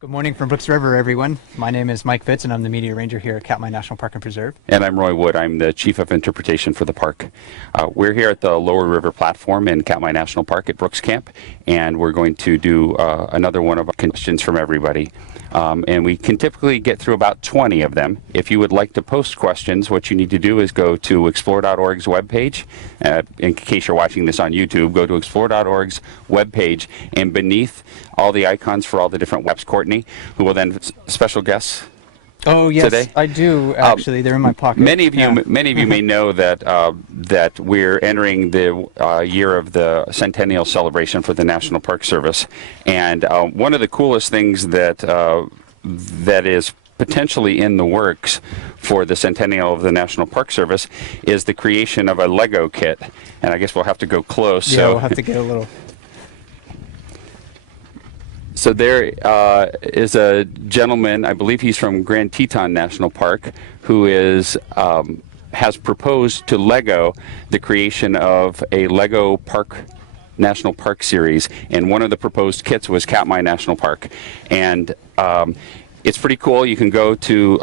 Good morning from Brooks River, everyone. My name is Mike Fitz, and I'm the media ranger here at Katmai National Park and Preserve. And I'm Roy Wood. I'm the Chief of Interpretation for the park. We're here at the Lower River platform in Katmai National Park at Brooks Camp, and we're going to do another one of our questions from everybody. And we can typically get through about 20 of them. If you would like to post questions, what you need to do is go to explore.org's webpage. In case you're watching this on YouTube, go to explore.org's webpage, and beneath all the icons for all the different webs, Courtney, who will then special guests. Oh yes, today. I do actually. They're in my pocket. Many of you may know that that we're entering the year of the centennial celebration for the National Park Service, and one of the coolest things that that is potentially in the works for the centennial of the National Park Service is the creation of a Lego kit. And I guess we'll have to go close. Yeah, we'll have to get a little. So there is a gentleman, I believe he's from Grand Teton National Park, who is has proposed to Lego the creation of a Lego National Park series, and one of the proposed kits was Katmai National Park. And it's pretty cool. You can go to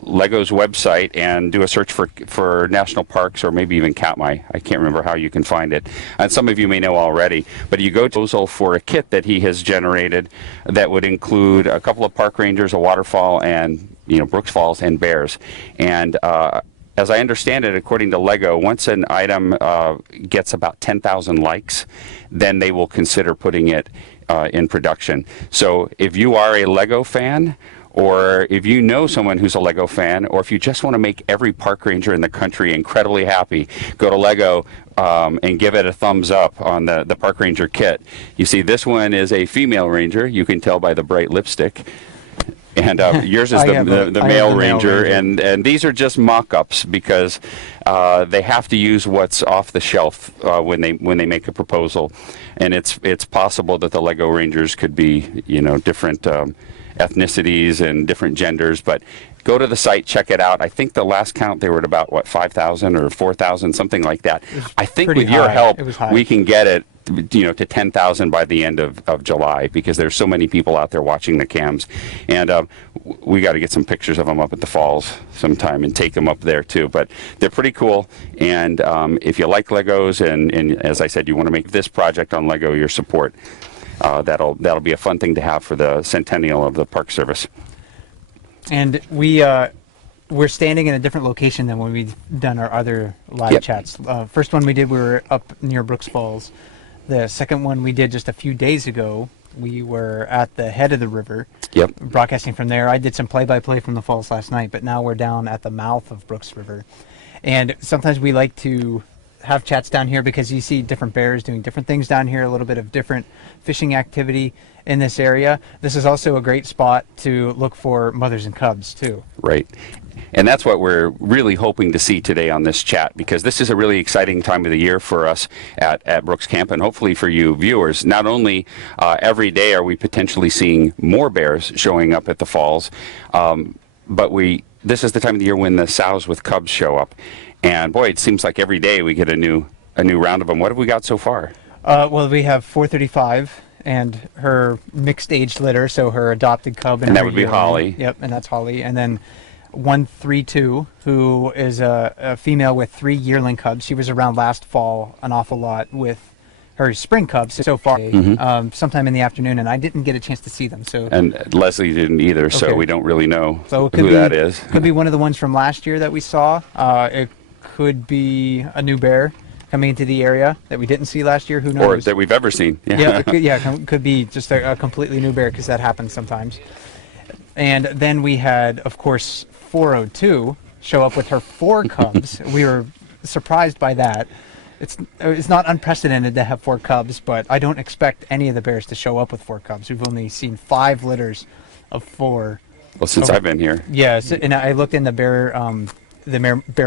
Lego's website and do a search for national parks, or maybe even Katmai. I can't remember how you can find it. And some of you may know already. But you go to proposal for a kit that he has generated that would include a couple of park rangers, a waterfall, and Brooks Falls and bears. And as I understand it, according to Lego, once an item gets about 10,000 likes, then they will consider putting it in production. So if you are a Lego fan, or if you know someone who's a Lego fan, or if you just want to make every park ranger in the country incredibly happy, go to Lego and give it a thumbs up on the park ranger kit. You see, this one is a female ranger. You can tell by the bright lipstick. And yours is the male ranger, and these are just mock-ups because they have to use what's off the shelf when they make a proposal, and it's possible that the Lego Rangers could be different ethnicities and different genders, but go to the site, check it out. I think the last count they were at about 5,000 or 4,000, something like that. I think with your help we can get it to 10,000 by the end of July, because there's so many people out there watching the cams, and we got to get some pictures of them up at the falls sometime and take them up there too. But they're pretty cool, and if you like Legos, and as I said, you want to make this project on Lego your support, that'll be a fun thing to have for the centennial of the Park Service. And we're standing in a different location than when we've done our other live chats. First one we did, we were up near Brooks Falls. The second one we did just a few days ago, we were at the head of the river, broadcasting from there. I did some play-by-play from the falls last night, but now we're down at the mouth of Brooks River. And sometimes we like to have chats down here because you see different bears doing different things down here, a little bit of different fishing activity in this area. This is also a great spot to look for mothers and cubs too. Right. And that's what we're really hoping to see today on this chat, because this is a really exciting time of the year for us at Brooks Camp, and hopefully for you viewers. Not only every day are we potentially seeing more bears showing up at the falls, but this is the time of the year when the sows with cubs show up. And boy, it seems like every day we get a new round of them. What have we got so far? Well, we have 435 and her mixed age litter, so her adopted cub. And that would be Holly. Yep, and that's Holly. And then 132, who is a female with 3 yearling cubs. She was around last fall an awful lot with her spring cubs so far, sometime in the afternoon, and I didn't get a chance to see them. And Leslie didn't either, so we don't really know who that is. Could be one of the ones from last year that we saw. It could be a new bear coming into the area that we didn't see last year. Who knows? Or that we've ever seen. It could be just a completely new bear, because that happens sometimes. And then we had, of course, 402 show up with her 4 cubs. We were surprised by that. It's not unprecedented to have 4 cubs, but I don't expect any of the bears to show up with 4 cubs. We've only seen 5 litters of 4. Well, since I've been here. Yes, and I looked in the bear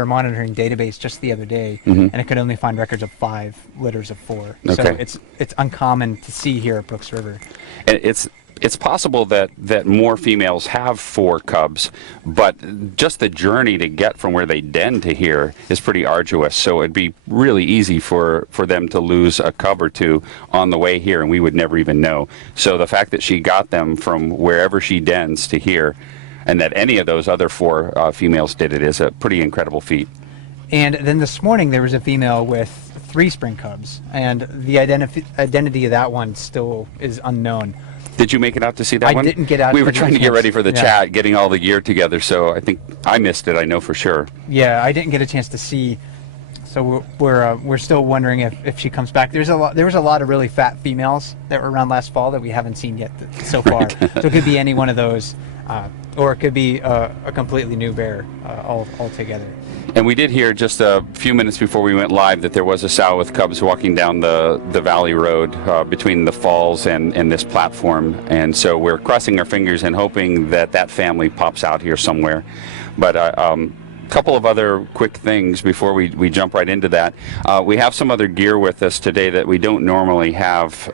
monitoring database just the other day, and I could only find records of 5 litters of 4. Okay. So it's uncommon to see here at Brooks River. And it's It's possible that more females have 4 cubs, but just the journey to get from where they den to here is pretty arduous. So it'd be really easy for them to lose a cub or 2 on the way here, and we would never even know. So the fact that she got them from wherever she dens to here, and that any of those other 4 females did it, is a pretty incredible feat. And then this morning there was a female with 3 spring cubs, and the identity of that one still is unknown. Did you make it out to see that one? I didn't get out. We were trying to get ready for the Yeah. chat, getting all the gear together, so I think I missed it, I know for sure. Yeah, I didn't get a chance to see. So we're still wondering if she comes back. There was a lot of really fat females that were around last fall that we haven't seen yet so far. Right. So it could be any one of those, or it could be a completely new bear altogether. And we did hear just a few minutes before we went live that there was a sow with cubs walking down the valley road between the falls and this platform. And so we're crossing our fingers and hoping that that family pops out here somewhere. But couple of other quick things before we jump right into that. We have some other gear with us today that we don't normally have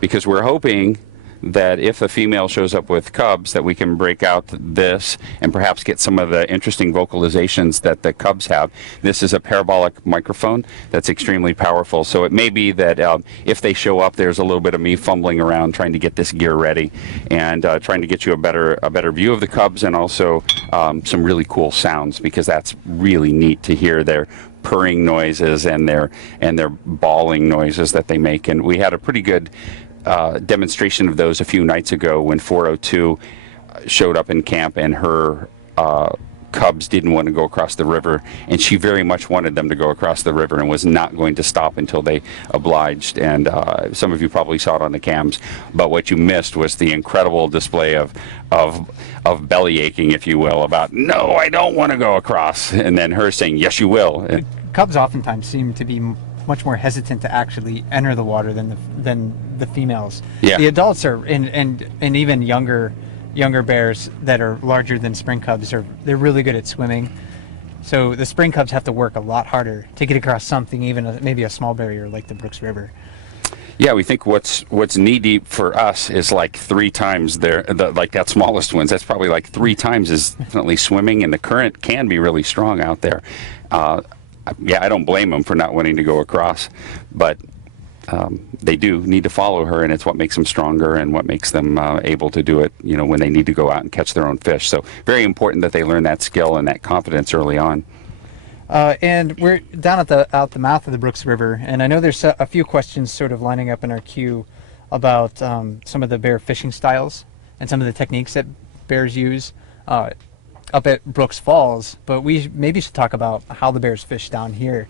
because we're hoping that if a female shows up with cubs that we can break out this and perhaps get some of the interesting vocalizations that the cubs have. This is a parabolic microphone that's extremely powerful, so it may be that if they show up, there's a little bit of me fumbling around trying to get this gear ready and trying to get you a better view of the cubs, and also some really cool sounds, because that's really neat to hear their purring noises and their bawling noises that they make. And we had a pretty good demonstration of those a few nights ago when 402 showed up in camp, and her cubs didn't want to go across the river, and she very much wanted them to go across the river and was not going to stop until they obliged. And some of you probably saw it on the cams, but what you missed was the incredible display of belly aching, if you will, about no, I don't want to go across, and then her saying yes, you will. The cubs oftentimes seem to be much more hesitant to actually enter the water than the females. Yeah. The adults are and even younger bears that are larger than spring cubs they're really good at swimming. So the spring cubs have to work a lot harder to get across something, even maybe a small barrier like the Brooks River. Yeah, we think what's knee deep for us is like 3 times like that smallest ones. That's probably like 3 times as definitely swimming, and the current can be really strong out there. Yeah, I don't blame them for not wanting to go across, but they do need to follow her, and it's what makes them stronger and what makes them able to do it, when they need to go out and catch their own fish. So very important that they learn that skill and that confidence early on. And we're down at the mouth of the Brooks River, and I know there's a few questions sort of lining up in our queue about some of the bear fishing styles and some of the techniques that bears use up at Brooks Falls, but we maybe should talk about how the bears fish down here,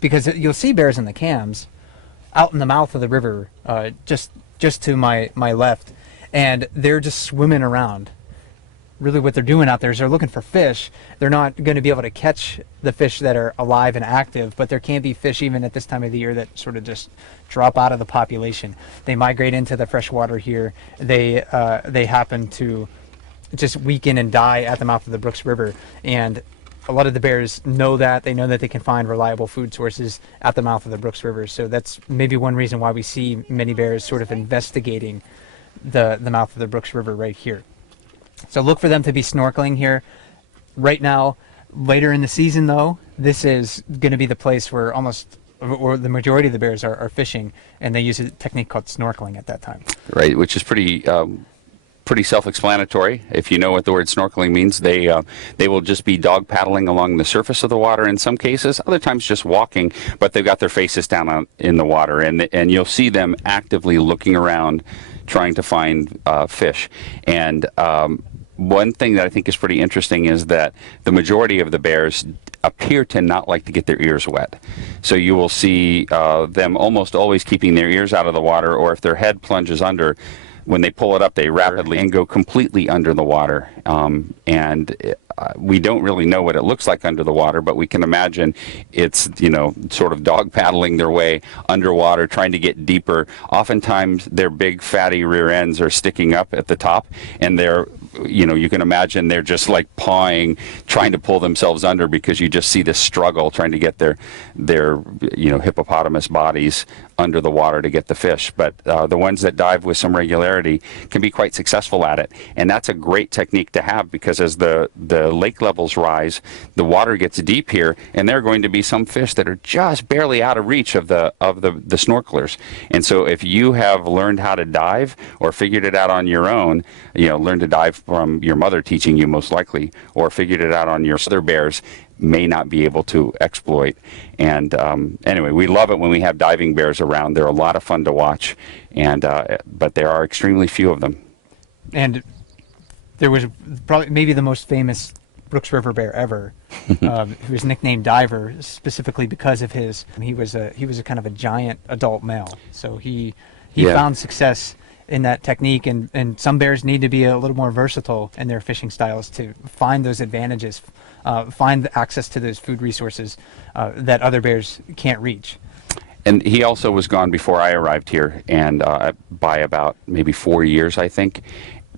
because you'll see bears in the cams out in the mouth of the river, just to my left, and they're just swimming around. Really what they're doing out there is they're looking for fish. They're not going to be able to catch the fish that are alive and active, but there can be fish even at this time of the year that sort of just drop out of the population. They migrate into the fresh water here. They happen to just weaken and die at the mouth of the Brooks River, and a lot of the bears know that. They know that they can find reliable food sources at the mouth of the Brooks River, so that's maybe one reason why we see many bears sort of investigating the mouth of the Brooks River right here. So look for them to be snorkeling here. Right now, later in the season though, this is going to be the place where or the majority of the bears are fishing, and they use a technique called snorkeling at that time. Right, which is pretty self-explanatory. If you know what the word snorkeling means, they will just be dog paddling along the surface of the water in some cases, other times just walking, but they've got their faces down in the water, and you'll see them actively looking around trying to find fish. And one thing that I think is pretty interesting is that the majority of the bears appear to not like to get their ears wet. So you will see them almost always keeping their ears out of the water, or if their head plunges under, when they pull it up, they rapidly and go completely under the water. We don't really know what it looks like under the water, but we can imagine it's, sort of dog paddling their way underwater, trying to get deeper. Oftentimes, their big, fatty rear ends are sticking up at the top, and they're you can imagine they're just like pawing, trying to pull themselves under, because you just see this struggle trying to get their hippopotamus bodies under the water to get the fish. But the ones that dive with some regularity can be quite successful at it. And that's a great technique to have, because as the lake levels rise, the water gets deep here, and there are going to be some fish that are just barely out of reach of the snorkelers. And so if you have learned how to dive or figured it out on your own, learned to dive from your mother teaching you most likely, or figured it out on your other bears may not be able to exploit. And anyway, we love it when we have diving bears around. They're a lot of fun to watch, but there are extremely few of them. And there was probably maybe the most famous Brooks River bear ever, who was nicknamed Diver specifically because of he was a kind of a giant adult male. So he found success in that technique, and some bears need to be a little more versatile in their fishing styles to find those advantages, find the access to those food resources that other bears can't reach. And he also was gone before I arrived here, and by about maybe 4 years, I think.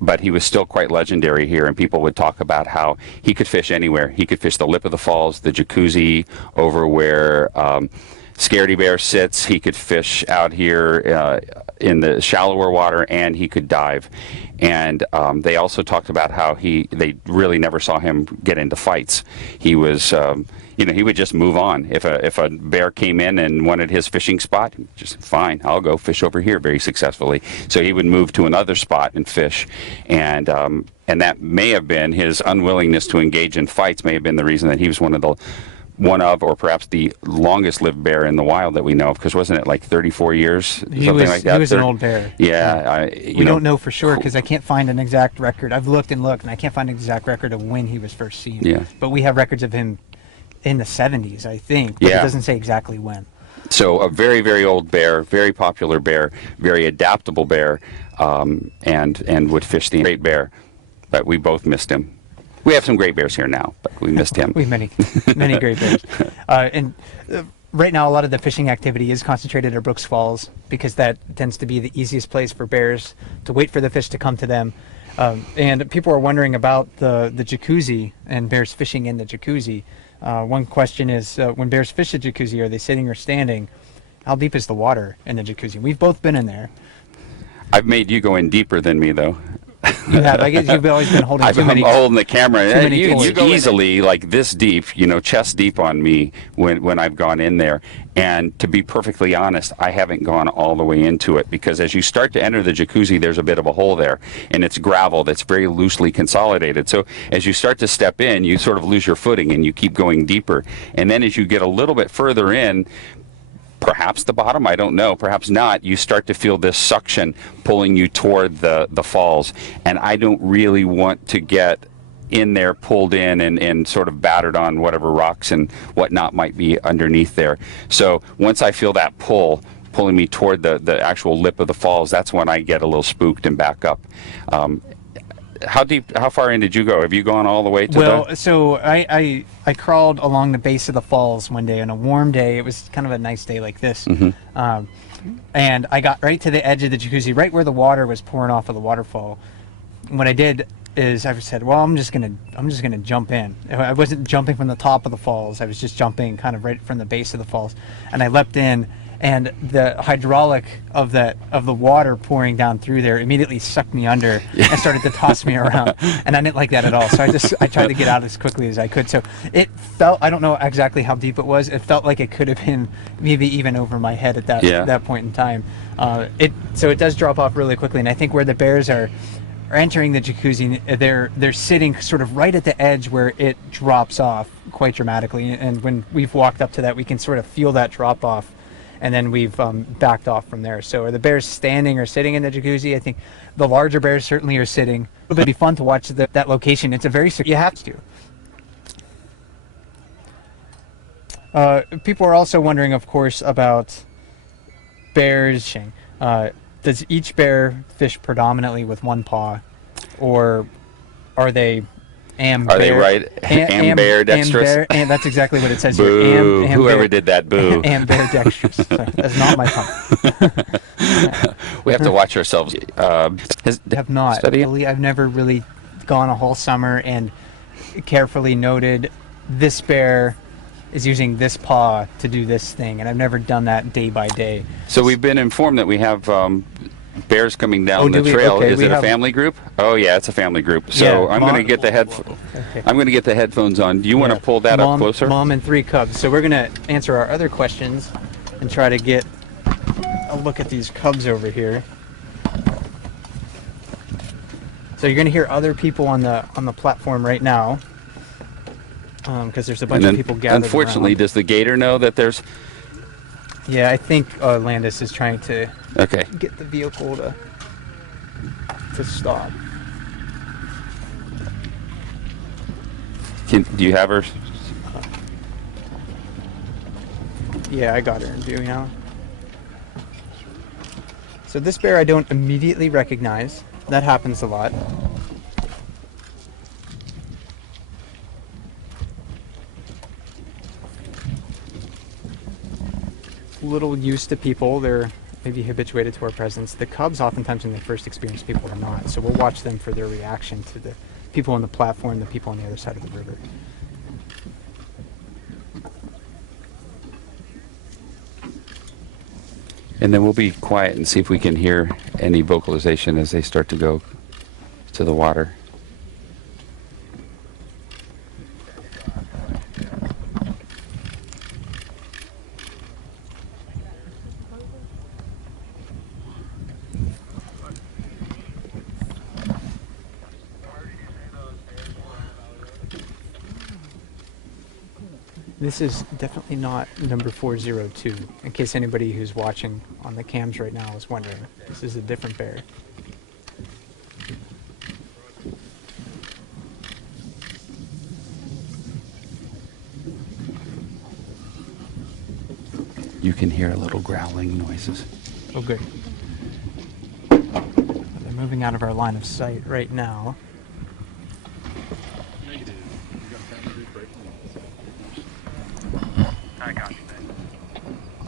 But he was still quite legendary here, and people would talk about how he could fish anywhere. He could fish the lip of the falls, the jacuzzi, over where Scaredy Bear sits. He could fish out here in the shallower water, and he could dive. And they also talked about how they really never saw him get into fights. He was, he would just move on. If a bear came in and wanted his fishing spot, just fine, I'll go fish over here very successfully. So he would move to another spot and fish, and that may have been his unwillingness to engage in fights. May have been the reason that he was one of, or perhaps the longest lived bear in the wild that we know of, because wasn't it like 34 years, something like that? He was an old bear. Yeah. We don't know for sure, because I can't find an exact record. I've looked and looked, and I can't find an exact record of when he was first seen. Yeah. But we have records of him in the 70s, I think, but it doesn't say exactly when. So a very, very old bear, very popular bear, very adaptable bear, and would fish the great bear. But we both missed him. We have some great bears here now, but we missed him. We have many great bears. Right now, a lot of the fishing activity is concentrated at Brooks Falls, because that tends to be the easiest place for bears to wait for the fish to come to them. And people are wondering about the jacuzzi and bears fishing in the jacuzzi. One question is, when bears fish the jacuzzi, are they sitting or standing? How deep is the water in the jacuzzi? We've both been in there. I've made you go in deeper than me, though. You have. I guess you've always been holding I'm holding the camera. You go easily, like this deep, chest deep on me when I've gone in there. And to be perfectly honest, I haven't gone all the way into it, because as you start to enter the jacuzzi, there's a bit of a hole there, and it's gravel that's very loosely consolidated. So as you start to step in, you sort of lose your footing, and you keep going deeper. And then as you get a little bit further in, perhaps the bottom, I don't know, perhaps not, you start to feel this suction pulling you toward the falls. And I don't really want to get in there, pulled in, and sort of battered on whatever rocks and whatnot might be underneath there. So once I feel that pulling me toward the actual lip of the falls, that's when I get a little spooked and back up. How far in did you go? Have you gone all the way to so I crawled along the base of the falls one day on a warm day. It was kind of a nice day like this. Mm-hmm. And I got right to the edge of the jacuzzi, right where the water was pouring off of the waterfall. And what I did is I said, well, I'm just gonna jump in. I wasn't jumping from the top of the falls. I was just jumping kind of right from the base of the falls. And I leapt in, and the hydraulic of the water pouring down through there immediately sucked me under and started to toss me around, and I didn't like that at all. So I tried to get out as quickly as I could. So it felt, I don't know exactly how deep it was. It felt like it could have been maybe even over my head at that point in time. So it does drop off really quickly, and I think where the bears are entering the jacuzzi, they're sitting sort of right at the edge where it drops off quite dramatically. And when we've walked up to that, we can sort of feel that drop off. And then we've backed off from there. So are the bears standing or sitting in the jacuzzi? I think the larger bears certainly are sitting. It'll be fun to watch that location. It's a very you have to. People are also wondering, of course, about bears fishing. Does each bear fish predominantly with one paw, or are they ambidextrous? And that's exactly what it says Boo. here. Whoever did that, boo. Ambidextrous. That's not my pun. We have to watch ourselves. Have not. Study? I've never really gone a whole summer and carefully noted this bear is using this paw to do this thing, and I've never done that day by day. So we've been informed that we have bears coming down the do we? trail. Okay, Is we it a have- family group? Oh yeah, it's a family group. So Yeah, I'm going to Mom- get the I'm going to get the headphones on. Do you want to pull that up closer? Mom and 3 cubs. So we're going to answer our other questions and try to get a look at these cubs over here. So you're going to hear other people on the platform right now, because there's a bunch of people gathered unfortunately, around. does the gator know that there's? Yeah, I think Landis is trying to Okay. get the vehicle to stop. Do you have her? Yeah, I got her in view now. So this bear I don't immediately recognize. That happens a lot. Little used to people, they're maybe habituated to our presence. The cubs, oftentimes when they first experience people, are not. So we'll watch them for their reaction to the people on the platform, the people on the other side of the river. And then we'll be quiet and see if we can hear any vocalization as they start to go to the water. This is definitely not number 402, in case anybody who's watching on the cams right now is wondering. This is a different bear. You can hear a little growling noises. Oh, good. They're moving out of our line of sight right now.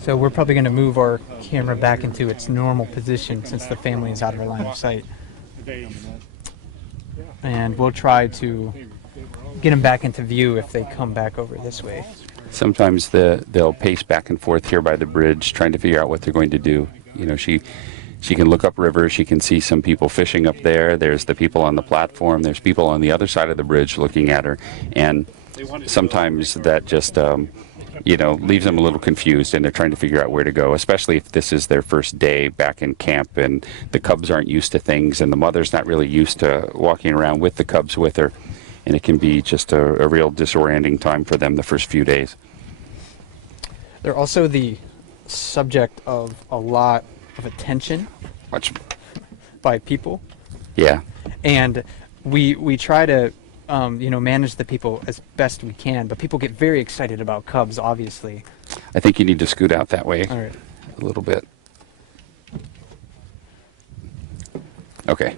So we're probably going to move our camera back into its normal position since the family is out of our line of sight. And we'll try to get them back into view if they come back over this way. Sometimes they'll pace back and forth here by the bridge, trying to figure out what they're going to do. You know, she can look upriver. She can see some people fishing up there. There's the people on the platform. There's people on the other side of the bridge looking at her. And sometimes that just, leaves them a little confused, and they're trying to figure out where to go, especially if this is their first day back in camp and the cubs aren't used to things and the mother's not really used to walking around with the cubs with her. And it can be just a real disorienting time for them the first few days. They're also the subject of a lot of attention by people. Yeah. And we try to manage the people as best we can, but people get very excited about cubs, obviously. I think you need to scoot out that way All right. a little bit. Okay.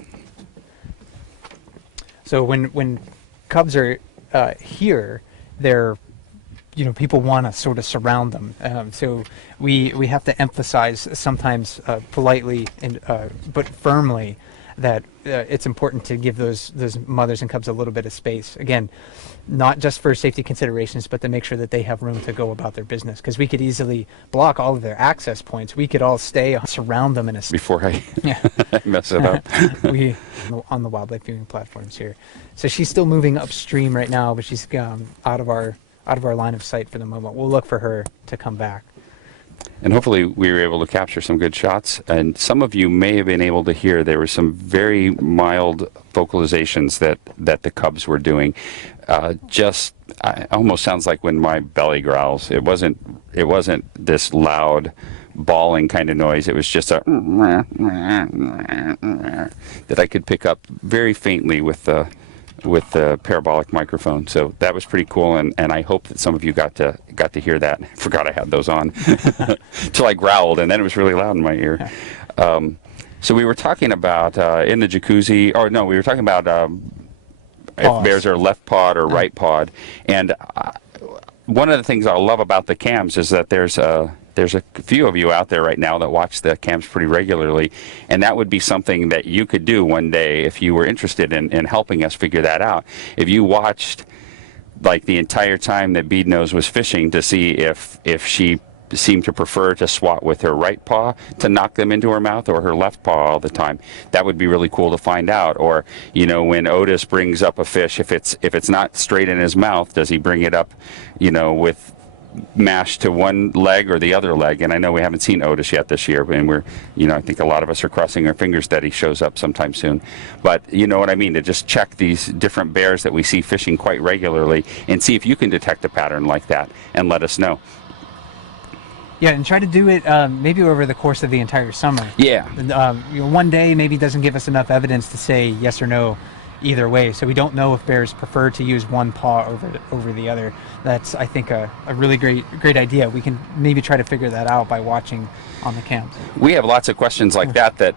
So when cubs are here, they're people want to sort of surround them. So we have to emphasize sometimes politely and but firmly that it's important to give those mothers and cubs a little bit of space. Again, not just for safety considerations, but to make sure that they have room to go about their business. Because we could easily block all of their access points. We could all surround them in a... Before I Yeah. mess it up. we on the wildlife viewing platforms here. So she's still moving upstream right now, but she's out of our line of sight for the moment. We'll look for her to come back. And hopefully we were able to capture some good shots. And some of you may have been able to hear there were some very mild vocalizations that the cubs were doing. Almost sounds like when my belly growls. It wasn't this loud bawling kind of noise. It was just a that I could pick up very faintly with the parabolic microphone. So that was pretty cool, and I hope that some of you got to hear that. I forgot I had those on till I growled, and then it was really loud in my ear. So we were talking about in the jacuzzi, we were talking about if bears are left pawed or right pawed, and one of the things I love about the cams is that there's there's a few of you out there right now that watch the cams pretty regularly, and that would be something that you could do one day if you were interested in helping us figure that out. If you watched like the entire time that Beadnose was fishing to see if she seemed to prefer to swat with her right paw to knock them into her mouth or her left paw all the time. That would be really cool to find out. Or, you know, when Otis brings up a fish, if it's not straight in his mouth, does he bring it up, you know, with mashed to one leg or the other leg? And I know we haven't seen Otis yet this year, and we're, you know, I think a lot of us are crossing our fingers that he shows up sometime soon. But you know what I mean, to just check these different bears that we see fishing quite regularly and see if you can detect a pattern like that and let us know. Yeah, and try to do it maybe over the course of the entire summer. Yeah. You know, one day maybe doesn't give us enough evidence to say yes or no either way. So we don't know if bears prefer to use one paw over the other. That's, I think, a really great idea. We can maybe try to figure that out by watching on the cams. We have lots of questions like that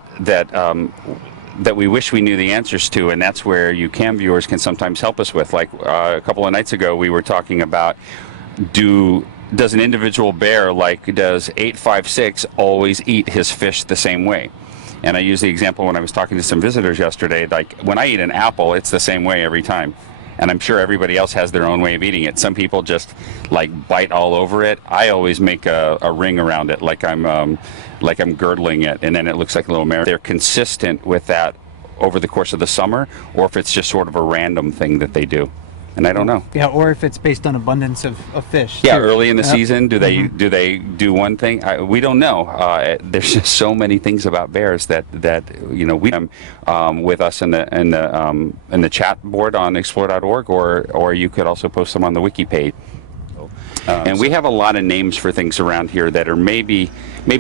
we wish we knew the answers to, and that's where you cam viewers can sometimes help us with. Like a couple of nights ago, we were talking about does an individual bear, like does 856, always eat his fish the same way? And I use the example when I was talking to some visitors yesterday, like when I eat an apple, it's the same way every time. And I'm sure everybody else has their own way of eating it. Some people just like bite all over it. I always make a ring around it, like I'm girdling it, and then it looks like a little marrow. They're consistent with that over the course of the summer, or if it's just sort of a random thing that they do. And I don't know. Yeah, or if it's based on abundance of fish. Yeah, too. early in the season, do they do one thing? We don't know. There's just so many things about bears that you know, we with us in the chat board on explore.org, or you could also post them on the wiki page. And we have a lot of names for things around here that are maybe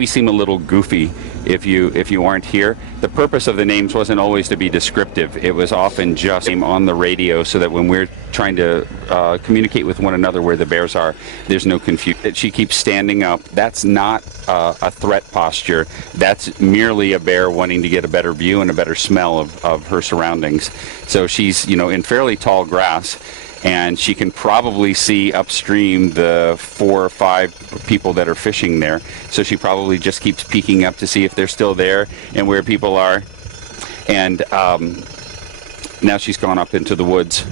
seem a little goofy if you aren't here. The purpose of the names wasn't always to be descriptive. It was often just on the radio so that when we're trying to communicate with one another where the bears are, there's no confusion. She keeps standing up. That's not a threat posture. That's merely a bear wanting to get a better view and a better smell of her surroundings. So she's, you know, in fairly tall grass, and she can probably see upstream the 4 or 5 people that are fishing there. So she probably just keeps peeking up to see if they're still there and where people are. And now she's gone up into the woods.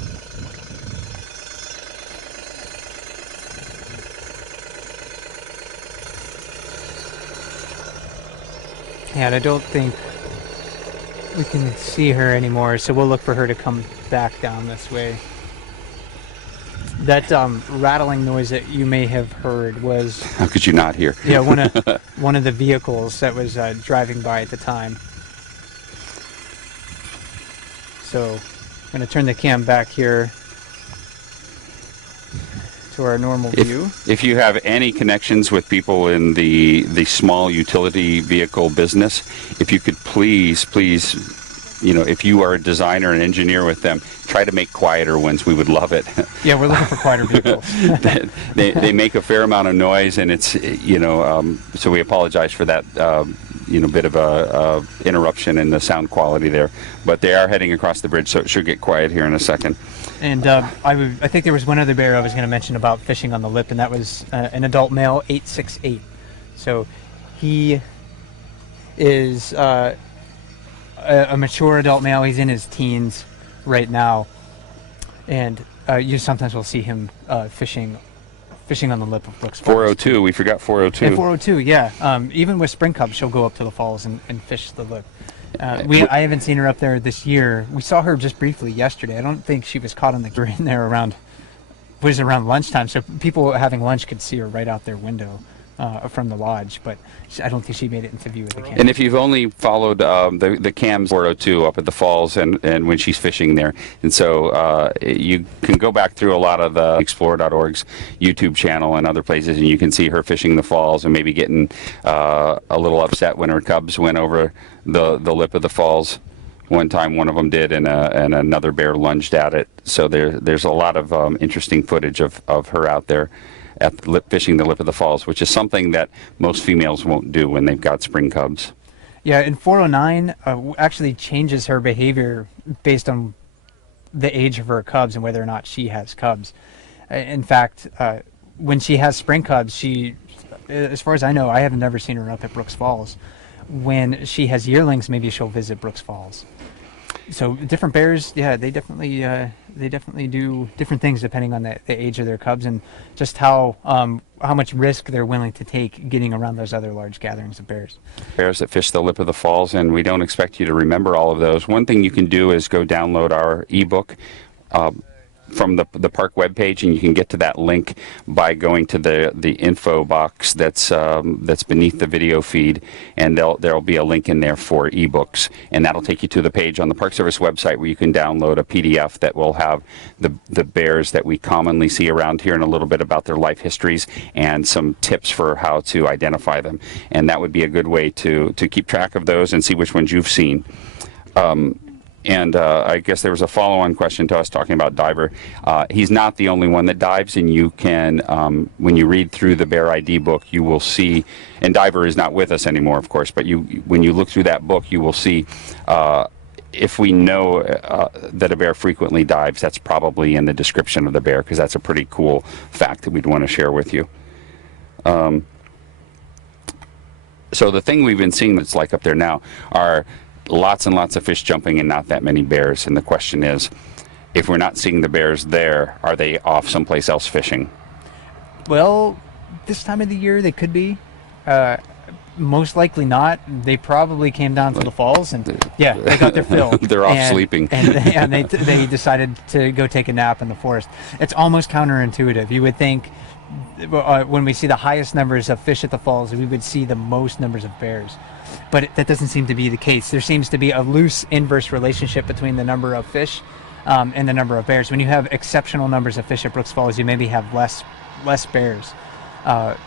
Yeah, and I don't think we can see her anymore, so we'll look for her to come back down this way. That rattling noise that you may have heard was... How could you not hear? Yeah, one of the vehicles that was driving by at the time. So I'm going to turn the cam back here to our normal view. If you have any connections with people in the small utility vehicle business, if you could please, you know, if you are a designer and engineer with them, try to make quieter ones. We would love it. Yeah, we're looking for quieter vehicles. they make a fair amount of noise, and it's, you know, so we apologize for that, you know, bit of a interruption in the sound quality there. But they are heading across the bridge, so it should get quiet here in a second. And I think there was one other bear I was going to mention about fishing on the lip, and that was an adult male, 868. So he is a mature adult male. He's in his teens right now, and you sometimes will see him fishing on the lip of Brooks Falls. 402, we forgot 402. And 402, yeah. Even with spring cubs, she'll go up to the falls and fish the lip. I haven't seen her up there this year. We saw her just briefly yesterday. I don't think she was caught on the green there around lunchtime, so people having lunch could see her right out their window from the lodge, but I don't think she made it into view of the camera. And if you've only followed the cams 402 up at the falls and when she's fishing there, and so you can go back through a lot of the explore.org's YouTube channel and other places, and you can see her fishing the falls and maybe getting a little upset when her cubs went over the lip of the falls. One time one of them did, and another bear lunged at it. So there's a lot of interesting footage of her out there at the fishing the lip of the falls, which is something that most females won't do when they've got spring cubs. Yeah, and 409 actually changes her behavior based on the age of her cubs and whether or not she has cubs. In fact, when she has spring cubs, she as far as I know, I have never seen her up at Brooks Falls. When she has yearlings, maybe she'll visit Brooks Falls. So different bears, yeah, they definitely do different things depending on the age of their cubs and just how much risk they're willing to take getting around those other large gatherings of bears. Bears that fish the lip of the falls, and we don't expect you to remember all of those. One thing you can do is go download our ebook from the park webpage, and you can get to that link by going to the info box that's beneath the video feed, and there'll be a link in there for ebooks, and that'll take you to the page on the Park Service website where you can download a PDF that will have the bears that we commonly see around here and a little bit about their life histories and some tips for how to identify them. And that would be a good way to keep track of those and see which ones you've seen. And I guess there was a follow-on question to us talking about Diver. He's not the only one that dives, and you can, when you read through the Bear ID book, you will see, and Diver is not with us anymore, of course, but when you look through that book, you will see if we know that a bear frequently dives, that's probably in the description of the bear, because that's a pretty cool fact that we'd want to share with you. So the thing we've been seeing that's like up there now are lots and lots of fish jumping and not that many bears. And the question is, if we're not seeing the bears there, are they off someplace else fishing? Well, this time of the year they could be. Most likely not. They probably came down to the falls and they got their fill. They're off sleeping. And they decided to go take a nap in the forest. It's almost counterintuitive. You would think when we see the highest numbers of fish at the falls, we would see the most numbers of bears. But that doesn't seem to be the case. There seems to be a loose inverse relationship between the number of fish and the number of bears. When you have exceptional numbers of fish at Brooks Falls, you maybe have less bears.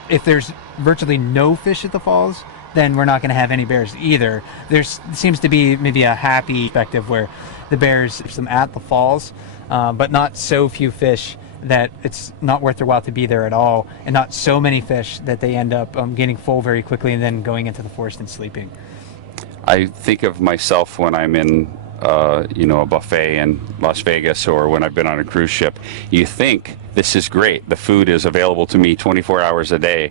If there's virtually no fish at the falls, then we're not going to have any bears either. There seems to be maybe a happy perspective where the bears are some at the falls, but not so few fish that it's not worth their while to be there at all, and not so many fish that they end up getting full very quickly and then going into the forest and sleeping. I think of myself when I'm in a buffet in Las Vegas, or when I've been on a cruise ship. You think this is great, the food is available to me 24 hours a day,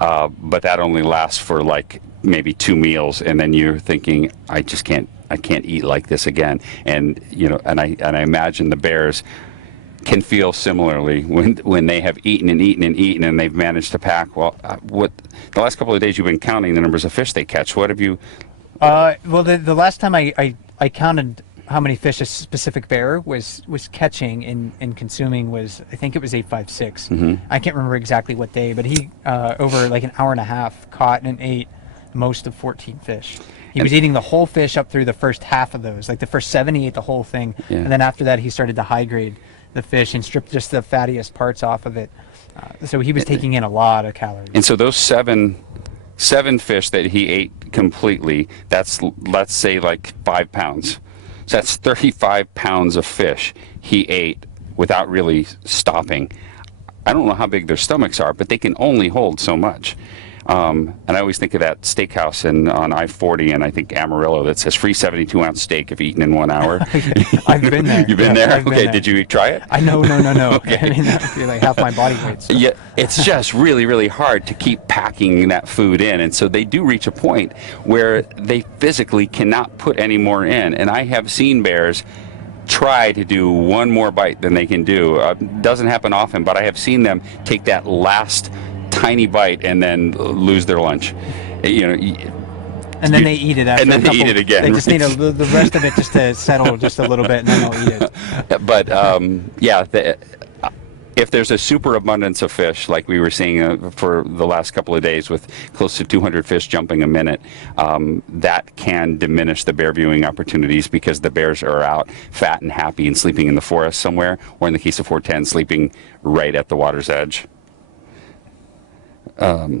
but that only lasts for like maybe 2 meals, and then you're thinking, I can't eat like this again. And and I imagine the bears can feel similarly when they have eaten and eaten and eaten, and they've managed to pack. Well, what the last couple of days you've been counting the numbers of fish they catch. What have you? Well, the last time I counted how many fish a specific bear was catching and consuming was, I think it was 856. Mm-hmm. I can't remember exactly what day, but he over like an hour and a half caught and ate most of 14 fish. He was eating the whole fish up through the first half of those. Like the first 7, he ate the whole thing, and then after that he started to high grade the fish and stripped just the fattiest parts off of it. So he was taking in a lot of calories. And so those seven fish that he ate completely, that's, let's say, like 5 pounds. So that's 35 pounds of fish he ate without really stopping. I don't know how big their stomachs are, but they can only hold so much. And I always think of that steakhouse on I-40 and I think Amarillo that says free 72-ounce steak if eaten in 1 hour. I've been there. You've been there? Okay, did you try it? No. Okay. I mean, that'd be like half my body weight. So. Yeah, it's just really, really hard to keep packing that food in. And so they do reach a point where they physically cannot put any more in. And I have seen bears try to do one more bite than they can do. Doesn't happen often, but I have seen them take that last tiny bite and then lose their lunch. And then they eat it after and then they eat it again. They just need the rest of it just to settle just a little bit, and then they'll eat it. But if there's a superabundance of fish, like we were seeing for the last couple of days with close to 200 fish jumping a minute, that can diminish the bear viewing opportunities because the bears are out fat and happy and sleeping in the forest somewhere, or in the case of 410, sleeping right at the water's edge. We're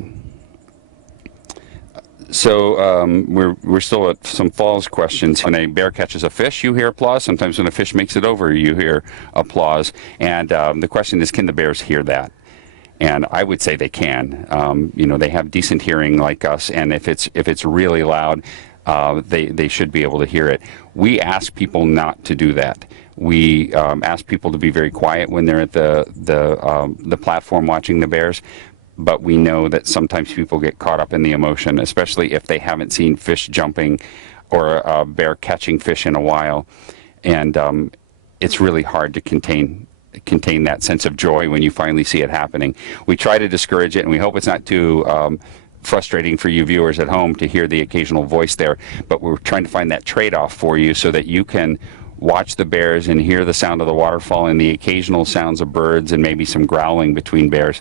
still at some falls questions. When a bear catches a fish, you hear applause. Sometimes when a fish makes it over, you hear applause. And the question is, can the bears hear that? And I would say they can. They have decent hearing like us, and if it's really loud, they should be able to hear it. We ask people not to do that. We ask people to be very quiet when they're at the platform watching the bears. but we know that sometimes people get caught up in the emotion, especially if they haven't seen fish jumping or a bear catching fish in a while. And it's really hard to contain that sense of joy when you finally see it happening. We try to discourage it, and we hope it's not too frustrating for you viewers at home to hear the occasional voice there, but we're trying to find that trade-off for you so that you can watch the bears and hear the sound of the waterfall and the occasional sounds of birds and maybe some growling between bears,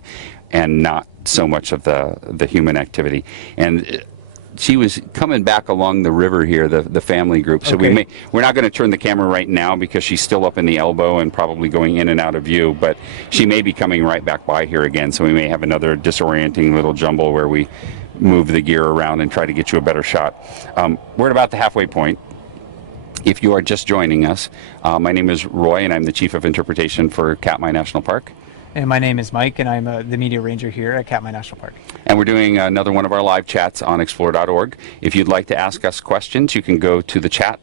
and not so much of the human activity. And she was coming back along the river here, the family group. So Okay. we're not going to turn the camera right now because she's still up in the elbow and probably going in and out of view, but she may be coming right back by here again. So we may have another disorienting little jumble where we move the gear around and try to get you a better shot. We're at about the halfway point. If you are just joining us, my name is Roy, and I'm the Chief of Interpretation for Katmai National Park. And my name is Mike, and I'm the media ranger here at Katmai National Park. And we're doing another one of our live chats on explore.org. If you'd like to ask us questions, you can go to the chat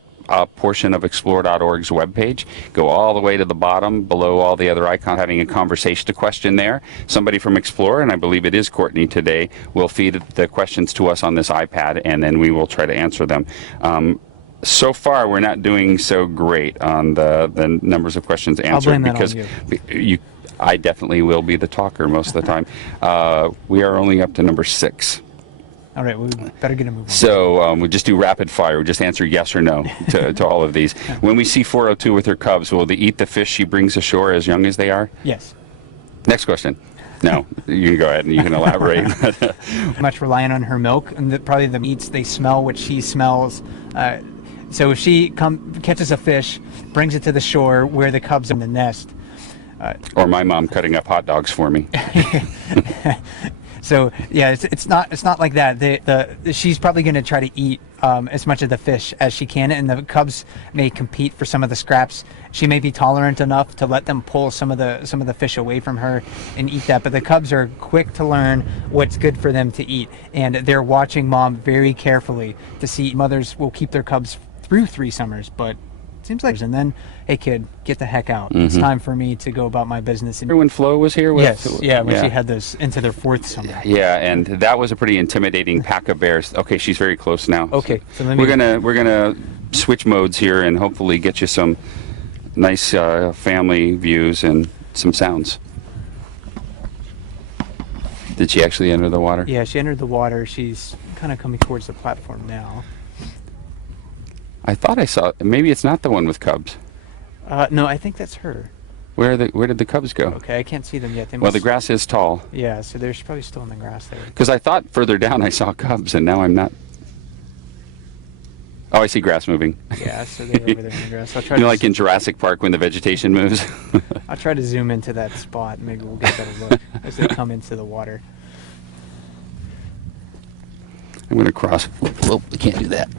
portion of explore.org's webpage. Go all the way to the bottom, below all the other icons, having a conversation, a question there. Somebody from Explore, and I believe it is Courtney today, will feed the questions to us on this iPad, and then we will try to answer them. So far, we're not doing so great on the numbers of questions answered. blame that on because you. I definitely will be the talker most of the time. We are only up to number 6. All right, we better get a move on. So we just do rapid fire. We just answer yes or no to all of these. When we see 402 with her cubs, will they eat the fish she brings ashore as young as they are? Yes. Next question. No, you can go ahead and you can elaborate. Much relying on her milk, and probably the meats, they smell what she smells. So if she catches a fish, brings it to the shore where the cubs are in the nest. Or my mom cutting up hot dogs for me. So yeah, it's not like that. She's probably going to try to eat as much of the fish as she can, and the cubs may compete for some of the scraps. She may be tolerant enough to let them pull some of the fish away from her and eat that. But the cubs are quick to learn what's good for them to eat, and they're watching mom very carefully to see. Mothers will keep their cubs through 3 summers, but seems like, and then, hey kid, get the heck out. It's time for me to go about my business. And When Flo was here? When she had those into their 4th summer. Yeah, and that was a pretty intimidating pack of bears. Okay, she's very close now. Okay, so let me. We're gonna switch modes here and hopefully get you some nice family views and some sounds. Did she actually enter the water? Yeah, she entered the water. She's kind of coming towards the platform now. I thought I saw. Maybe it's not the one with cubs. No, I think that's her. Where did the cubs go? Okay, I can't see them yet. They Well, the must- grass is tall. Yeah, so they're probably still in the grass there. Because I thought further down I saw cubs, and now I'm not. Oh, I see grass moving. Yeah, so they're over there in the grass. I'll try You know, to like in Jurassic Park when the vegetation moves. I'll try to zoom into that spot. Maybe we'll get a better look as they come into the water. I'm going to cross. Whoa, I can't do that.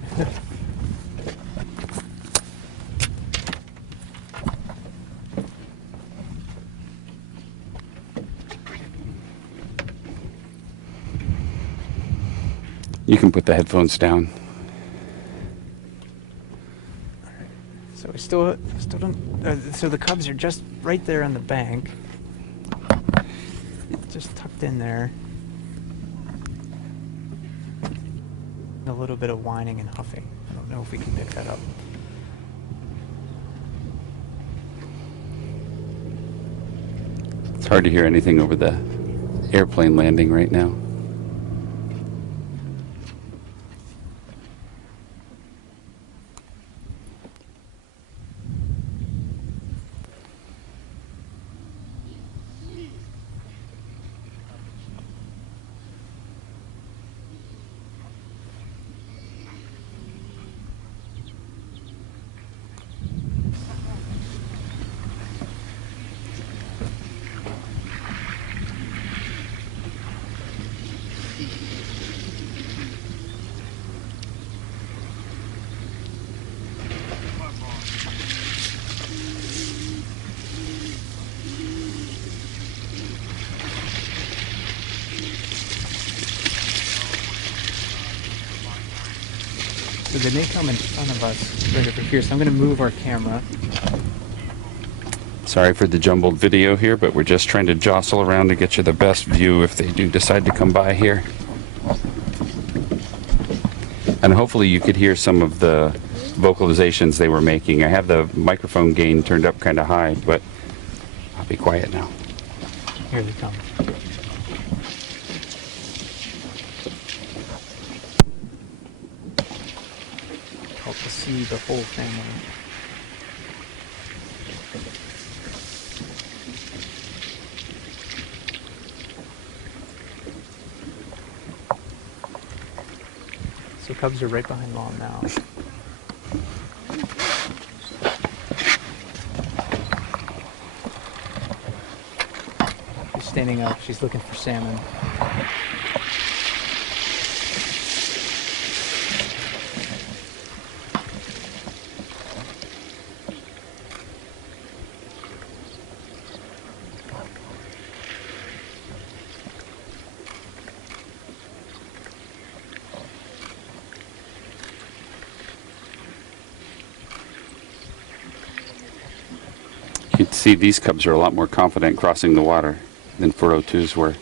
You can put the headphones down. So we still don't. So the cubs are just right there on the bank, just tucked in there. A little bit of whining and huffing. I don't know if we can pick that up. It's hard to hear anything over the airplane landing right now. So they may come in front of us right over here. So I'm going to move our camera. Sorry for the jumbled video here, but we're just trying to jostle around to get you the best view if they do decide to come by here. And hopefully you could hear some of the vocalizations they were making. I have the microphone gain turned up kind of high, but I'll be quiet now. Here they come. Hope to see the whole family. So cubs are right behind mom now. She's standing up. She's looking for salmon. You can see these cubs are a lot more confident crossing the water than 402s were.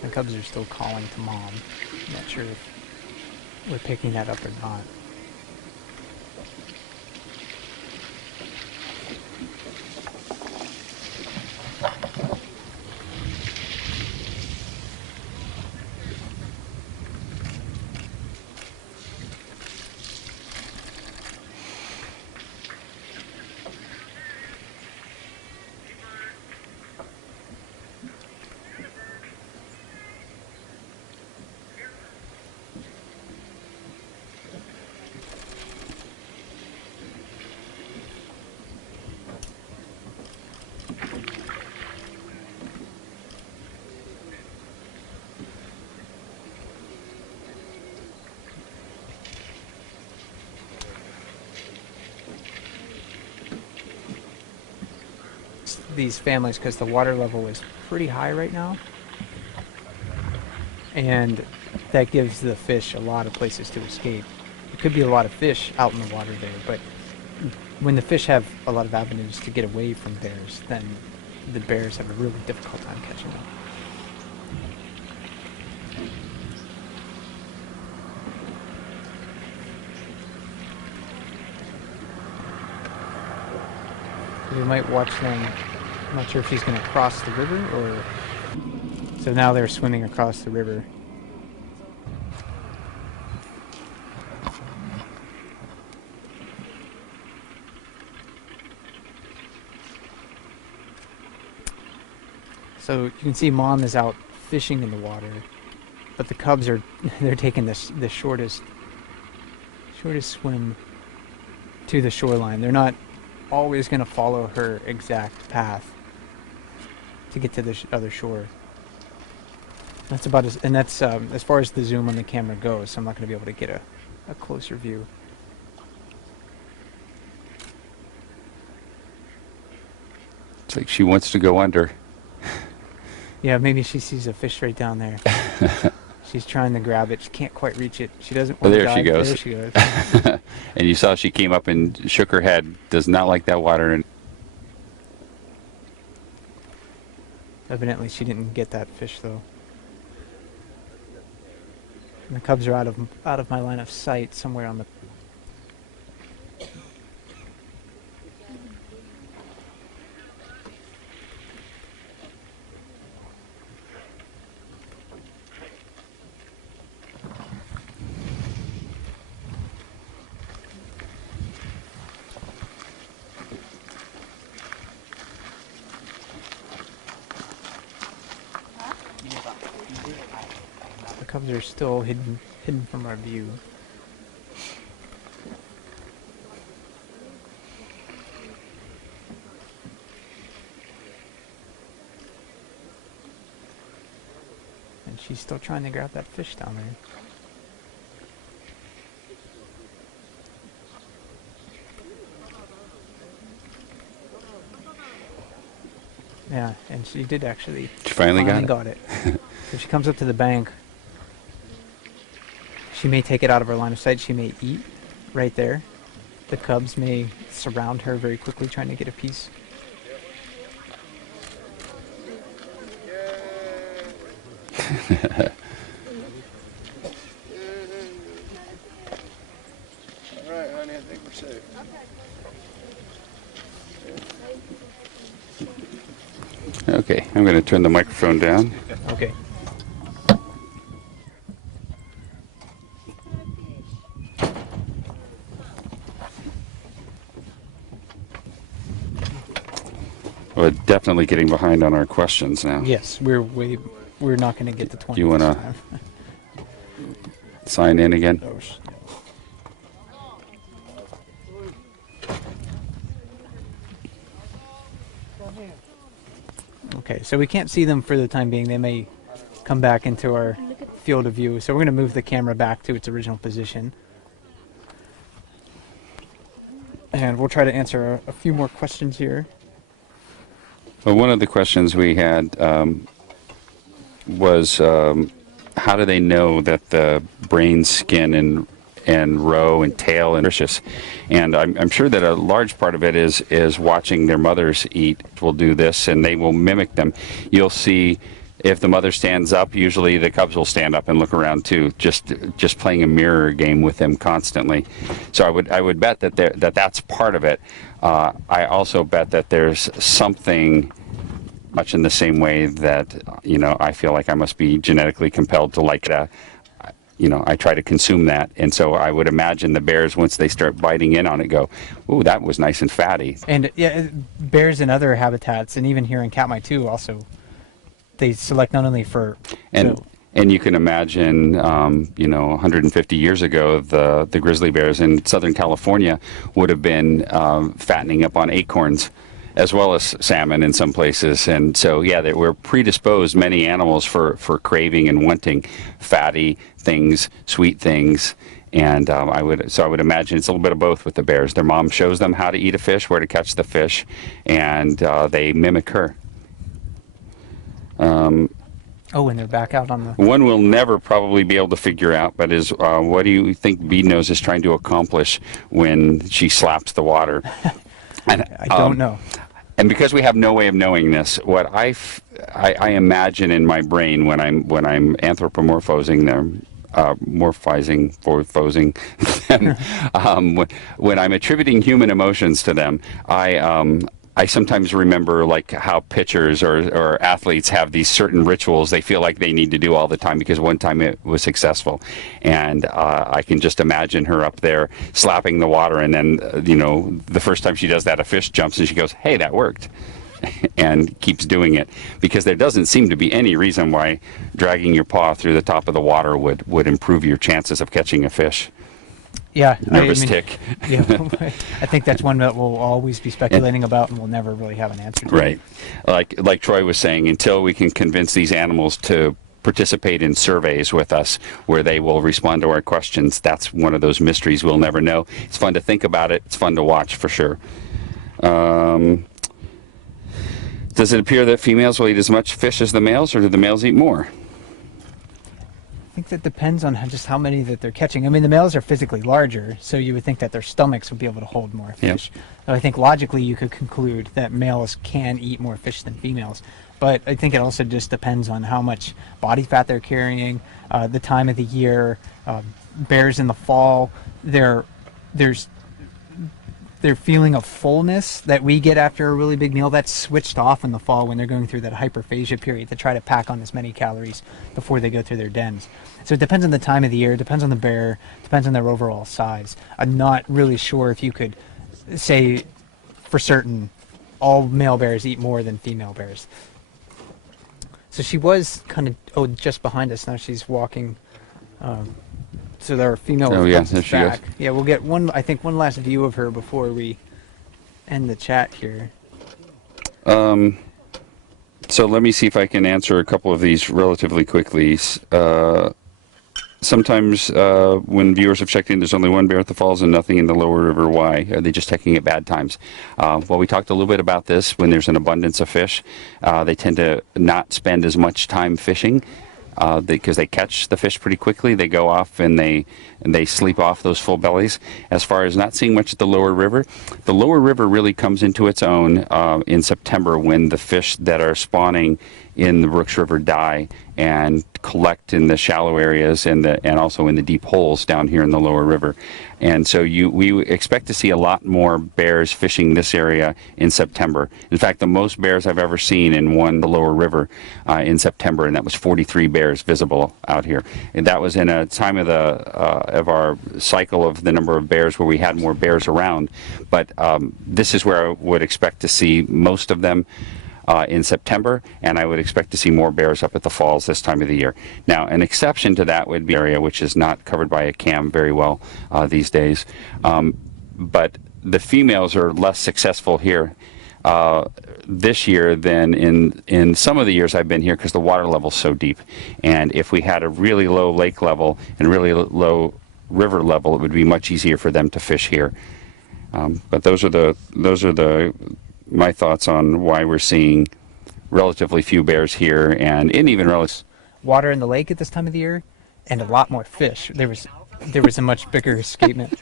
The cubs are still calling to mom. I'm not sure if we're picking that up or not. These families, because the water level is pretty high right now, and that gives the fish a lot of places to escape. There could be a lot of fish out in the water there, but when the fish have a lot of avenues to get away from bears, then the bears have a really difficult time catching them. We might watch them. I'm not sure if he's going to cross the river or... So now they're swimming across the river. So you can see mom is out fishing in the water, but the cubs are they're taking the shortest swim to the shoreline. They're not always going to follow her exact path to get to the other shore. That's about as far as the zoom on the camera goes, so I'm not going to be able to get a closer view. It's like she wants to go under. Yeah, maybe she sees a fish right down there. She's trying to grab it. She can't quite reach it. She doesn't want to dive. There she goes. There she goes. And you saw she came up and shook her head. Does not like that water. And Evidently, she didn't get that fish though. And the cubs are out of my line of sight, somewhere on the. The cubs are still hidden from our view. And she's still trying to grab that fish down there. Yeah, and she did actually. She finally got it. So she comes up to the bank. She may take it out of her line of sight. She may eat right there. The cubs may surround her very quickly, trying to get a piece. All right, honey, I think we're safe. Okay, I'm going to turn the microphone down. Okay. We're definitely getting behind on our questions now. Yes, we're not going to get to 20. Do you want this to time. sign in again? Okay, so we can't see them for the time being. They may come back into our field of view. So we're going to move the camera back to its original position. And we'll try to answer a few more questions here. Well, one of the questions we had was how do they know that the brain, skin, and roe and tail and nutritious? And I'm sure that a large part of it is watching their mothers eat. Will do this, and they will mimic them. You'll see if the mother stands up, usually the cubs will stand up and look around too, just playing a mirror game with them constantly. So I would bet that that's part of it. I also bet that there's something much in the same way that I feel like I must be genetically compelled to like that. I try to consume that, and so I would imagine the bears, once they start biting in on it, go, "Ooh, that was nice and fatty." And yeah, bears in other habitats, and even here in Katmai too, also, they select not only for And you can imagine, 150 years ago, the grizzly bears in Southern California would have been fattening up on acorns, as well as salmon in some places. And so, yeah, we're predisposed, many animals, for craving and wanting fatty things, sweet things. And I would imagine it's a little bit of both with the bears. Their mom shows them how to eat a fish, where to catch the fish, and they mimic her. Oh, and they're back out on the... One we'll never probably be able to figure out, but is what do you think Beadnose is trying to accomplish when she slaps the water? And, I don't know. And because we have no way of knowing this, what I imagine in my brain when I'm anthropomorphizing them, when I'm attributing human emotions to them, I sometimes remember like how pitchers or athletes have these certain rituals they feel like they need to do all the time because one time it was successful. And I can just imagine her up there slapping the water, and then, the first time she does that, a fish jumps and she goes, "Hey, that worked." And keeps doing it, because there doesn't seem to be any reason why dragging your paw through the top of the water would improve your chances of catching a fish. Yeah, Nervous tick. Yeah, I think that's one that we'll always be speculating about, and we'll never really have an answer to. Right, like Troy was saying, until we can convince these animals to participate in surveys with us, where they will respond to our questions, that's one of those mysteries we'll never know. It's fun to think about it. It's fun to watch for sure. Does it appear that females will eat as much fish as the males, or do the males eat more? I think that depends on just how many that they're catching. I mean, the males are physically larger, so you would think that their stomachs would be able to hold more fish. Yep. So I think logically you could conclude that males can eat more fish than females. But I think it also just depends on how much body fat they're carrying, the time of the year. Bears in the fall, there's their feeling of fullness that we get after a really big meal, that's switched off in the fall when they're going through that hyperphagia period to try to pack on as many calories before they go through their dens. So it depends on the time of the year, depends on the bear, depends on their overall size. I'm not really sure if you could say for certain all male bears eat more than female bears. So she was kind of just behind us. Now she's walking. So there are female. Oh yeah, there she back. goes. Yeah, we'll get one last view of her before we end the chat here. So let me see if I can answer a couple of these relatively quickly. Sometimes when viewers have checked in, there's only one bear at the falls and nothing in the lower river. Why? Are they just checking at bad times? Well, we talked a little bit about this. When there's an abundance of fish, they tend to not spend as much time fishing. Because they catch the fish pretty quickly. They go off and they sleep off those full bellies. As far as not seeing much at the lower river really comes into its own in September when the fish that are spawning in the Brooks River die and collect in the shallow areas and also in the deep holes down here in the lower river. And so we expect to see a lot more bears fishing this area in September. In fact, the most bears I've ever seen in the lower river in September, and that was 43 bears visible out here. And that was in a time of our cycle of the number of bears where we had more bears around. But this is where I would expect to see most of them. In September, and I would expect to see more bears up at the falls this time of the year. Now, an exception to that would be an area which is not covered by a cam very well these days, but the females are less successful here this year than in some of the years I've been here because the water level is so deep. And if we had a really low lake level and really low river level, it would be much easier for them to fish here. But those are my thoughts on why we're seeing relatively few bears here and even relative Water in the lake at this time of the year, and a lot more fish. There was a much bigger escapement.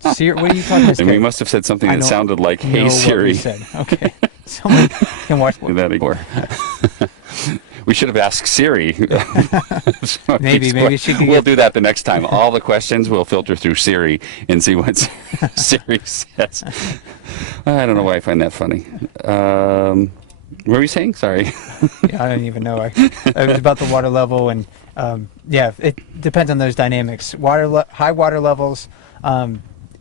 Siri, what are you talking about? And we must have said something that sounded like, "Hey Siri." Said. Okay, someone can watch that ignore. We should have asked Siri. Maybe she could. We'll do that the next time. All the questions we'll filter through Siri and see what Siri says. I don't know why I find that funny. What were you saying? Sorry. Yeah, I don't even know. It was about the water level, and yeah, it depends on those dynamics. High water levels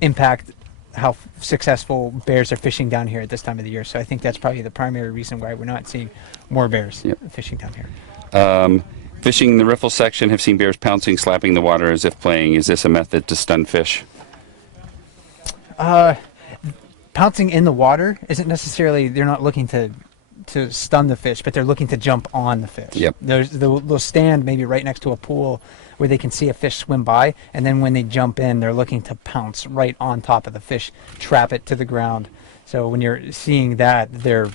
impact how successful bears are fishing down here at this time of the year. So I think that's probably the primary reason why we're not seeing more bears fishing down here. Fishing in the riffle section, have seen bears pouncing, slapping the water as if playing. Is this a method to stun fish? Pouncing in the water isn't necessarily, they're not looking to stun the fish, but they're looking to jump on the fish. Yep. They'll stand maybe right next to a pool where they can see a fish swim by, and then when they jump in, they're looking to pounce right on top of the fish, trap it to the ground. So when you're seeing that, they're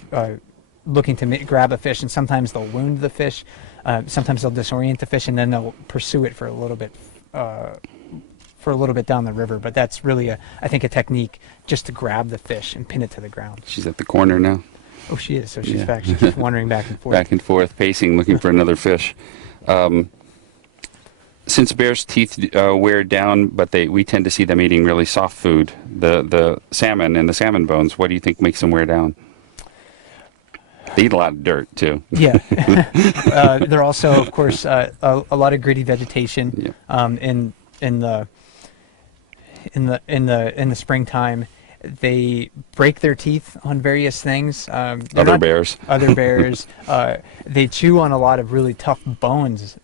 looking to grab a fish, and sometimes they'll wound the fish, sometimes they'll disorient the fish, and then they'll pursue it for a little bit down the river. But that's really I think a technique just to grab the fish and pin it to the ground. She's at the corner now. Oh, she is. So she's back. She keeps wandering back and forth. Back and forth, pacing, looking for another fish. Since bears' teeth wear down, but we tend to see them eating really soft food, the salmon and the salmon bones, what do you think makes them wear down? They eat a lot of dirt too. Yeah, they're also, of course, a lot of gritty vegetation in the springtime. They break their teeth on various things. Other bears. They chew on a lot of really tough bones.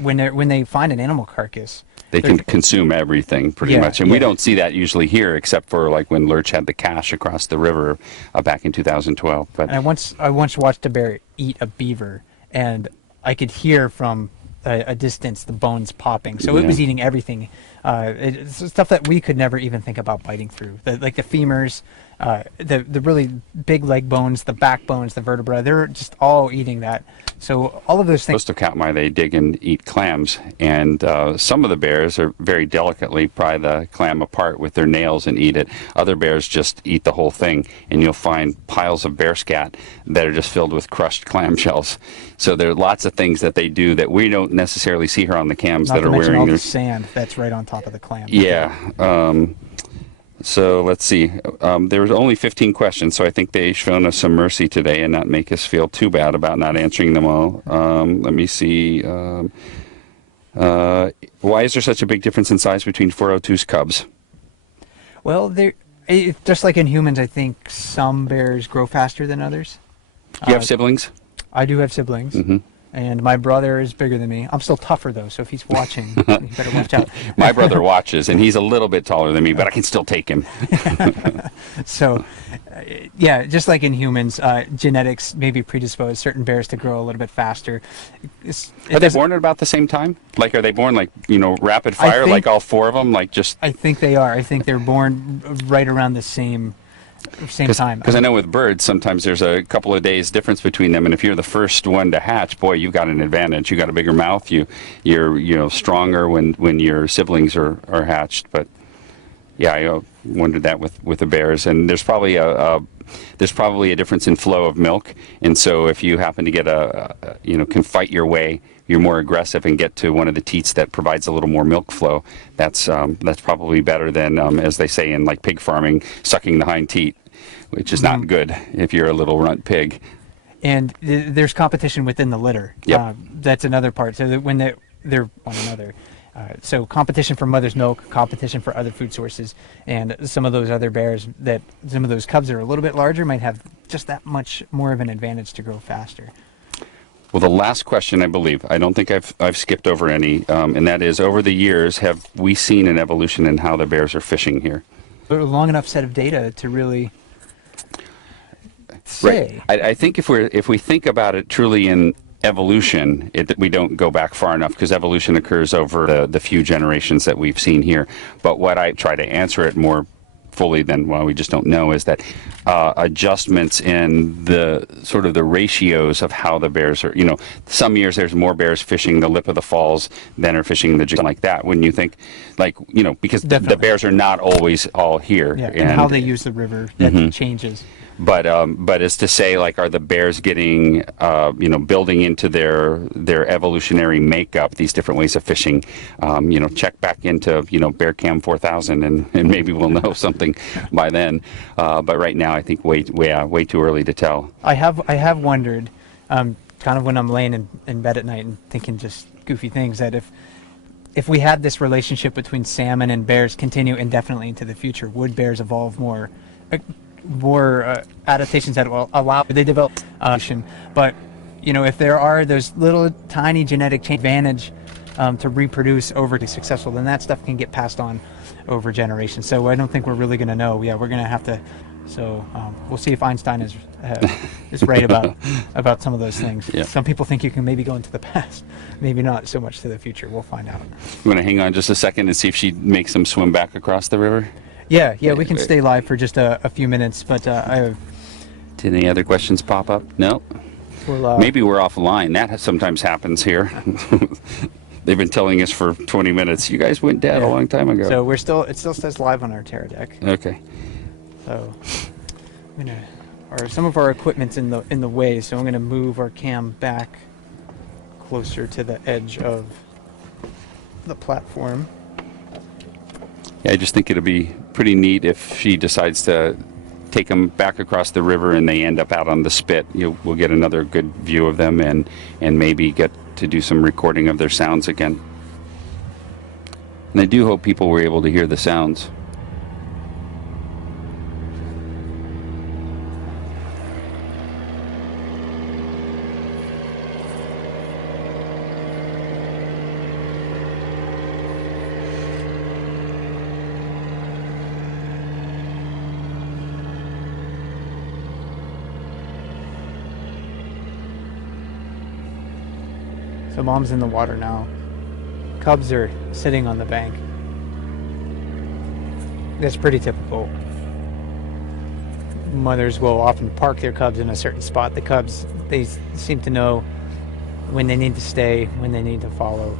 When they find an animal carcass, they can consume everything pretty much, and we don't see that usually here, except for like when Lurch had the cache across the river back in 2012. But and I once watched a bear eat a beaver, and I could hear from a distance the bones popping. So it was eating everything. It's stuff that we could never even think about biting through, like the femurs the really big leg bones, the backbones, the vertebra, they're just all eating that. So all of those things. Most of Katmai, they dig and eat clams, and some of the bears are very delicately pry the clam apart with their nails and eat it. Other bears just eat the whole thing, and you'll find piles of bear scat that are just filled with crushed clam shells. So there are lots of things that they do that we don't necessarily see here on the cams Not that to are mention wearing all their the sand that's right on top of the clam. yeah. So let's see. There was only 15 questions, so I think they've shown us some mercy today and not make us feel too bad about not answering them all. Let me see. Why is there such a big difference in size between 402's cubs? Well, just like in humans, I think some bears grow faster than others. Do you have siblings? I do have siblings. Mm-hmm. And my brother is bigger than me. I'm still tougher, though, so if he's watching, you better watch out. My brother watches, and he's a little bit taller than me, but I can still take him. So, yeah, just like in humans, genetics maybe predispose certain bears to grow a little bit faster. Are they born at about the same time? Like, are they born, like, rapid fire, like all four of them? Like, just... I think they are. I think they're born right around the same time. Because I know with birds, sometimes there's a couple of days difference between them, and if you're the first one to hatch, boy, you've got an advantage. You got a bigger mouth. You're stronger when your siblings are hatched. But yeah, I wondered that with the bears, and there's probably a difference in flow of milk, and so if you happen to get can fight your way. You're more aggressive and get to one of the teats that provides a little more milk flow. That's probably better than, as they say in like pig farming, sucking the hind teat, which is not good if you're a little runt pig. And there's competition within the litter. Yep. That's another part. So that when they're one another. So competition for mother's milk, competition for other food sources, and some of those other bears some of those cubs that are a little bit larger might have just that much more of an advantage to grow faster. Well, the last question, I believe, I don't think I've skipped over any, and that is, over the years, have we seen an evolution in how the bears are fishing here? A long enough set of data to really say. Right. I think if we think about it truly in evolution, we don't go back far enough because evolution occurs over the few generations that we've seen here. But what I try to answer it more fully than, well, we just don't know, is that adjustments in the sort of the ratios of how the bears are, some years there's more bears fishing the lip of the falls than are fishing the like that, wouldn't you think? Like, because the bears are not always all here. Yeah, and how they use the river, that changes. But as to say, like, are the bears getting, building into their evolutionary makeup these different ways of fishing? Check back into, Bear Cam 4000, and maybe we'll know something by then. But right now, I think way too early to tell. I have wondered, kind of when I'm laying in bed at night and thinking just goofy things, that if we had this relationship between salmon and bears continue indefinitely into the future, would bears evolve more adaptations that will allow they develop but if there are those little tiny genetic advantage to reproduce over to successful, then that stuff can get passed on over generations. So I don't think we're really going to know. We're going to have to. So we'll see if Einstein is right about some of those things. Yeah. Some people think you can maybe go into the past, maybe not so much to the future. We'll find out. You want to hang on just a second and see if she makes them swim back across the river? Yeah, we can stay live for just a few minutes, but Did any other questions pop up? No? Maybe we're offline. That sometimes happens here. They've been telling us for 20 minutes, you guys went dead a long time ago. So it still says live on our Terra deck. Okay. So some of our equipment's in the way, so I'm gonna move our cam back closer to the edge of the platform. Yeah, I just think it'll be pretty neat if she decides to take them back across the river and they end up out on the spit. We'll get another good view of them and maybe get to do some recording of their sounds again. And I do hope people were able to hear the sounds. So mom's in the water now. Cubs are sitting on the bank. That's pretty typical. mothers will often park their cubs in a certain spot. The cubs, they seem to know when they need to stay, when they need to follow.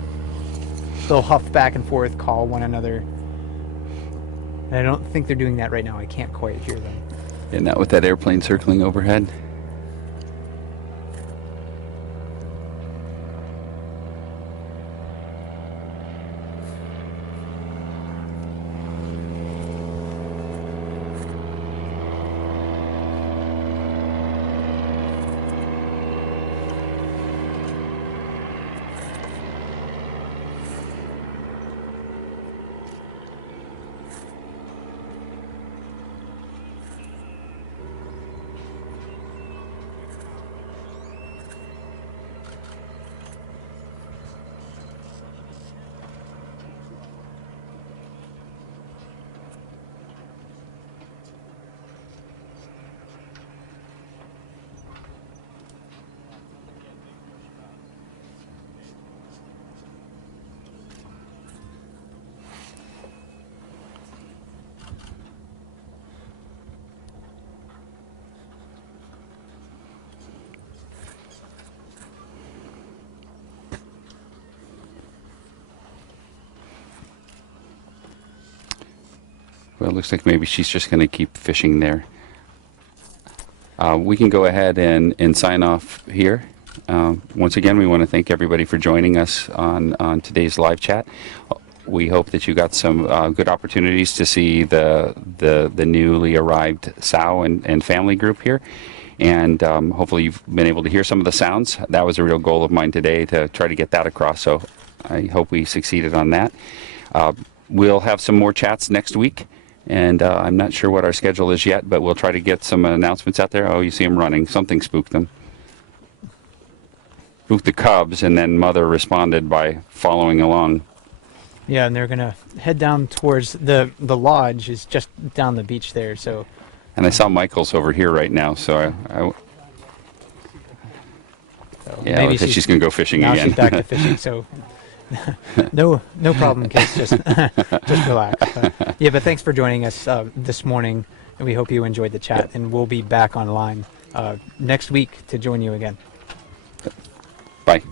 They'll huff back and forth, call one another. And I don't think they're doing that right now. I can't quite hear them. And not with that airplane circling overhead. Well, it looks like maybe she's just going to keep fishing there. We can go ahead and sign off here. Once again, we want to thank everybody for joining us on today's live chat. We hope that you got some good opportunities to see the newly arrived sow and family group here. And hopefully you've been able to hear some of the sounds. That was a real goal of mine today, to try to get that across. So I hope we succeeded on that. We'll have some more chats next week. And I'm not sure what our schedule is yet, but we'll try to get some announcements out there. Oh, you see them running. Something spooked them. Spooked the cubs, and then Mother responded by following along. Yeah, and they're going to head down towards the lodge is just down the beach there. So. And I saw Michael's over here right now, so yeah, maybe she's going to go fishing now again. She's back to fishing, so no problem, kids. Just relax. Yeah, but thanks for joining us this morning, and we hope you enjoyed the chat. And we'll be back online next week to join you again. Bye.